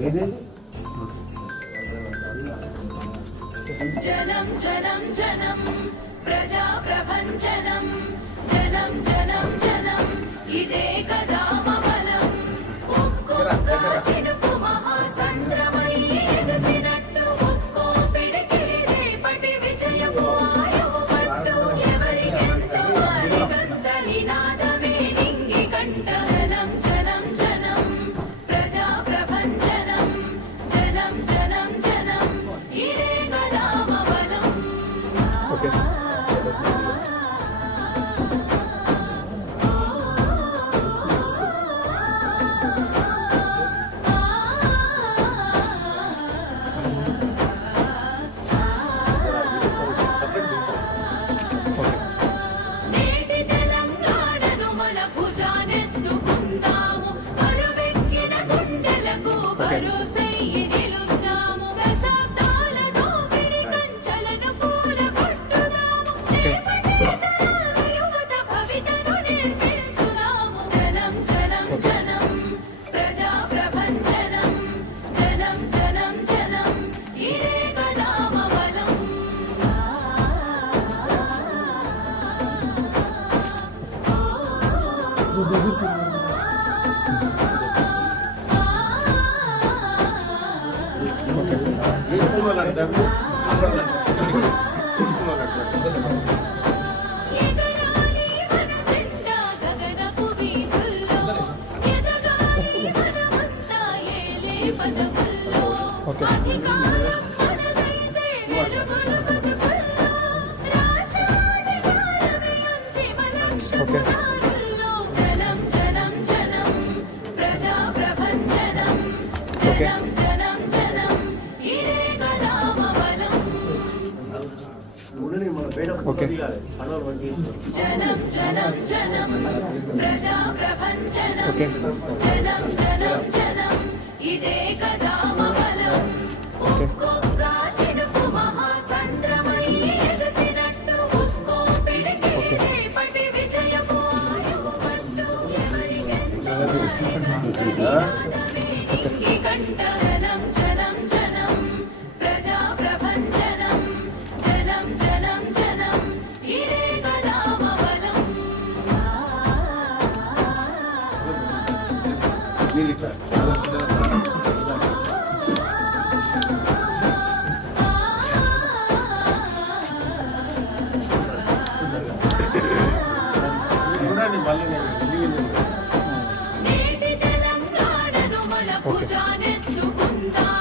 జనం జనం జనం ప్రజా ప్రభంజనం జనం జనం జనం ఇదే కదా మమలం ఒక్కొక్క చినుకు మహాసంద్రమై ఎగసినట్టు ఒక్కో పిడికిలి రేపటి విజయపు ఆయువు పట్టు ఎవరికెంతో అరిగంత నినాదమే నింగి కంట జనం జనం జనం ప్రజా ప్రభంజనం జనం జనం జనం ఇదే కదా మమలం నేటి తెలంగాణను మన భుజానెత్తుకుందాము బరువెక్కిన గుండెలకు భరోసెయ్యి నిలుద్దాము దశాబ్దాల దోపిడి కంచెలను కూలగొట్టుదాము రేపటి తరాల యువత భవితను నిర్మించుదాము జనం జనం జనం ప్రజా ప్రభంజనం జనం జనం జనం ఇదే కదా మమలం ఎగరాలి మన జెండా గగనపు వీధుల్లో ఎదగాలి మనమంతా ఏలే పదవుల్లో అధికారం మనదైతే వెలుగుల బతుకుల్లో రాజ్యాధికారమే అంతిమ లక్ష్యం దారుల్లో జనం జనం జనం ప్రజా ప్రభంజనం జనం జనం జనం ఇదే కదా మమలం జనం జనం జనం ప్రజా ప్రభంజనం జనం జనం జనం ఇదే కదా మమలం ఒక్కొక్క చినుకు మహాసంద్రమై ఎగసినట్టు ఒక్కో పిడికిలి రేపటి విజయపు ఆయువు పట్టు ఎవరికెంతో నినాదమే నింగి కంట జనం జనం జనం ప్రజా ప్రభంజనం జనం జనం జనం ఇదే కదా మమలం నేటి తెలంగాణను మన భుజానెత్తుకుందాము